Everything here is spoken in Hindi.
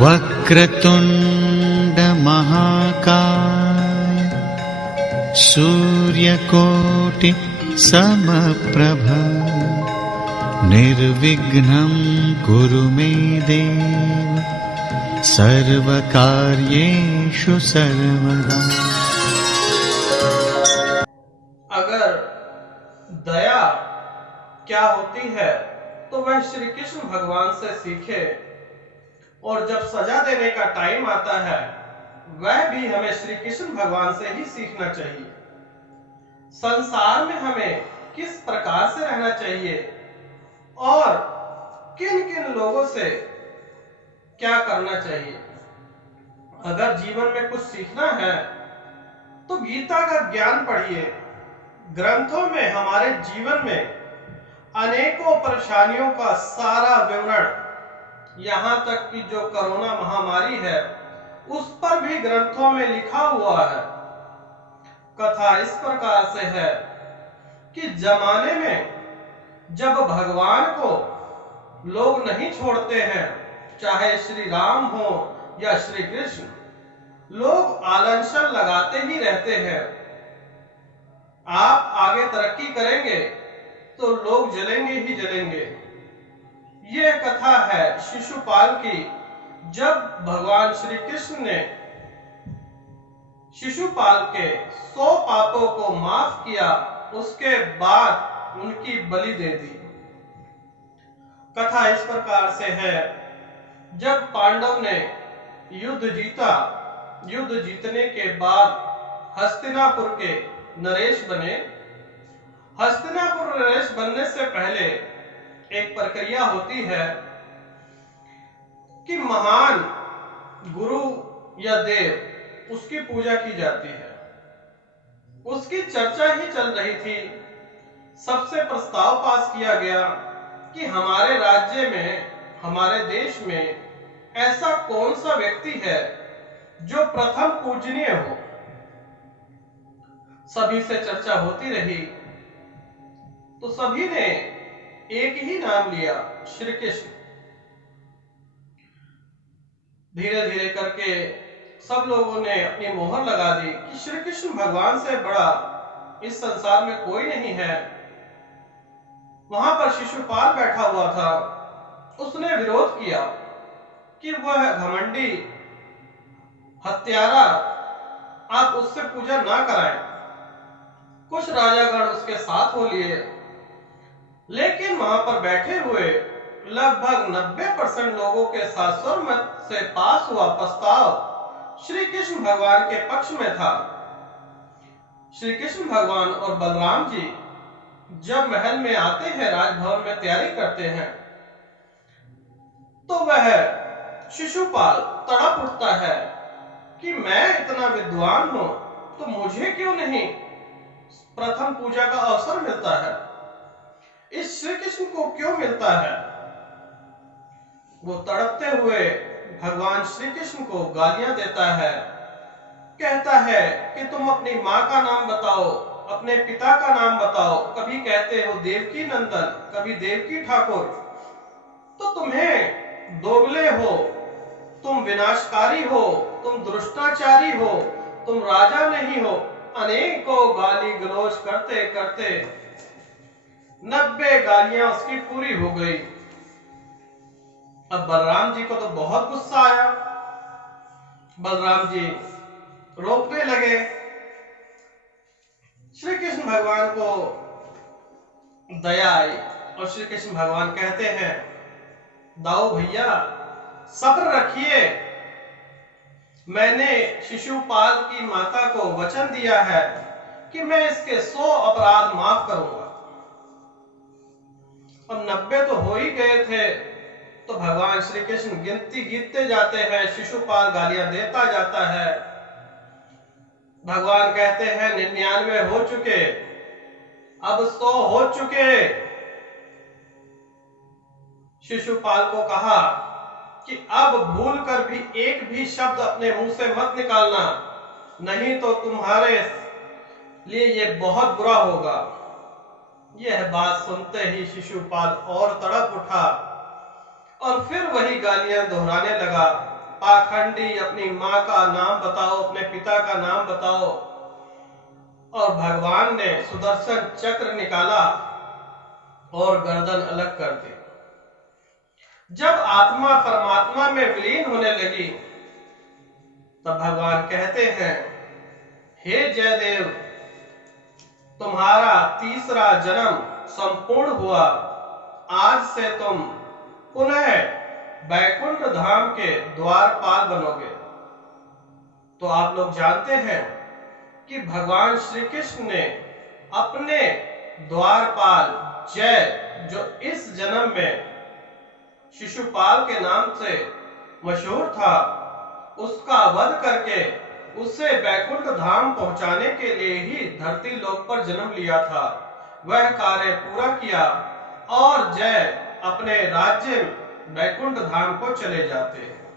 वक्रतुंड महाकाय सूर्यकोटि समप्रभ निर्विघ्नं कुरु मे देव सर्वकार्येषु सर्वदा। अगर दया क्या होती है तो वह श्री कृष्ण भगवान से सीखे, और जब सजा देने का टाइम आता है वह भी हमें श्री कृष्ण भगवान से ही सीखना चाहिए। संसार में हमें किस प्रकार से रहना चाहिए और किन किन लोगों से क्या करना चाहिए। अगर जीवन में कुछ सीखना है तो गीता का ज्ञान पढ़िए। ग्रंथों में हमारे जीवन में अनेकों परेशानियों का सारा विवरण, यहाँ तक कि जो कोरोना महामारी है उस पर भी ग्रंथों में लिखा हुआ है। कथा इस प्रकार से है कि जमाने में जब भगवान को लोग नहीं छोड़ते हैं, चाहे श्री राम हो या श्री कृष्ण, लोग आलंशन लगाते ही रहते हैं। आप आगे तरक्की करेंगे तो लोग जलेंगे ही जलेंगे। ये कथा है शिशुपाल की। जब भगवान श्री कृष्ण ने शिशुपाल के 100 पापों को माफ किया, उसके बाद उनकी बलि दे दी। कथा इस प्रकार से है, जब पांडव ने युद्ध जीता, युद्ध जीतने के बाद हस्तिनापुर के नरेश बने। हस्तिनापुर नरेश बनने से पहले एक प्रक्रिया होती है कि महान गुरु या देव, उसकी पूजा की जाती है। उसकी चर्चा ही चल रही थी। सबसे प्रस्ताव पास किया गया कि हमारे राज्य में, हमारे देश में ऐसा कौन सा व्यक्ति है जो प्रथम पूजनीय हो। सभी से चर्चा होती रही तो सभी ने एक ही नाम लिया, श्री कृष्ण। धीरे धीरे करके सब लोगों ने अपनी मोहर लगा दी कि श्री कृष्ण भगवान से बड़ा इस संसार में कोई नहीं है। वहां पर शिशुपाल बैठा हुआ था। उसने विरोध किया कि वह घमंडी हत्यारा, आप उससे पूजा ना कराएं। कुछ राजागण उसके साथ हो लिए, लेकिन वहां पर बैठे हुए लगभग 90% लोगों के साथ सर्वमत से पास हुआ प्रस्ताव श्री कृष्ण भगवान के पक्ष में था। श्री कृष्ण भगवान और बलराम जी जब महल में आते हैं, राजभवन में तैयारी करते हैं, तो वह शिशुपाल तड़प उठता है कि मैं इतना विद्वान हूं तो मुझे क्यों नहीं प्रथम पूजा का अवसर मिलता है, इस श्री कृष्ण को क्यों मिलता है। वो तड़पते हुए भगवान श्री कृष्ण को गालियां देता है। कहता है कि तुम अपनी माँ का नाम बताओ, अपने पिता का नाम बताओ। कभी कहते हो देवकी नंदन, कभी देवकी ठाकुर। तो तुम्हें दोगले हो, तुम विनाशकारी हो, तुम दुष्टाचारी हो, तुम राजा नहीं हो। अनेकों गाली गलौज करते करते 90 गालियां उसकी पूरी हो गई। अब बलराम जी को तो बहुत गुस्सा आया। बलराम जी रोकने लगे। श्री कृष्ण भगवान को दया आई और श्री कृष्ण भगवान कहते हैं, दाऊ भैया सब्र रखिए, मैंने शिशुपाल की माता को वचन दिया है कि मैं इसके 100 अपराध माफ करूंगा। और 90 तो हो ही गए थे। तो भगवान श्री कृष्ण गिनती गिनते जाते हैं, शिशुपाल गालियां देता जाता है। भगवान कहते हैं 99 हो चुके, अब 100 हो चुके। शिशुपाल को कहा कि अब भूल कर भी एक भी शब्द अपने मुंह से मत निकालना, नहीं तो तुम्हारे लिए ये बहुत बुरा होगा। यह बात सुनते ही शिशुपाल और तड़प उठा और फिर वही गालियां दोहराने लगा पाखंडी, अपनी माँ का नाम बताओ, अपने पिता का नाम बताओ। और भगवान ने सुदर्शन चक्र निकाला और गर्दन अलग कर दी। जब आत्मा परमात्मा में विलीन होने लगी तब भगवान कहते हैं, हे जयदेव, तुम्हारा तीसरा जन्म संपूर्ण हुआ। आज से तुम पुनः बैकुंठ धाम के द्वारपाल बनोगे। तो आप लोग जानते हैं कि भगवान श्री कृष्ण ने अपने द्वारपाल जय, जो इस जन्म में शिशुपाल के नाम से मशहूर था, उसका वध करके उसे बैकुंठ धाम पहुंचाने के लिए ही धरती लोक पर जन्म लिया था। वह कार्य पूरा किया और जय अपने राज्य बैकुंठ धाम को चले जाते हैं।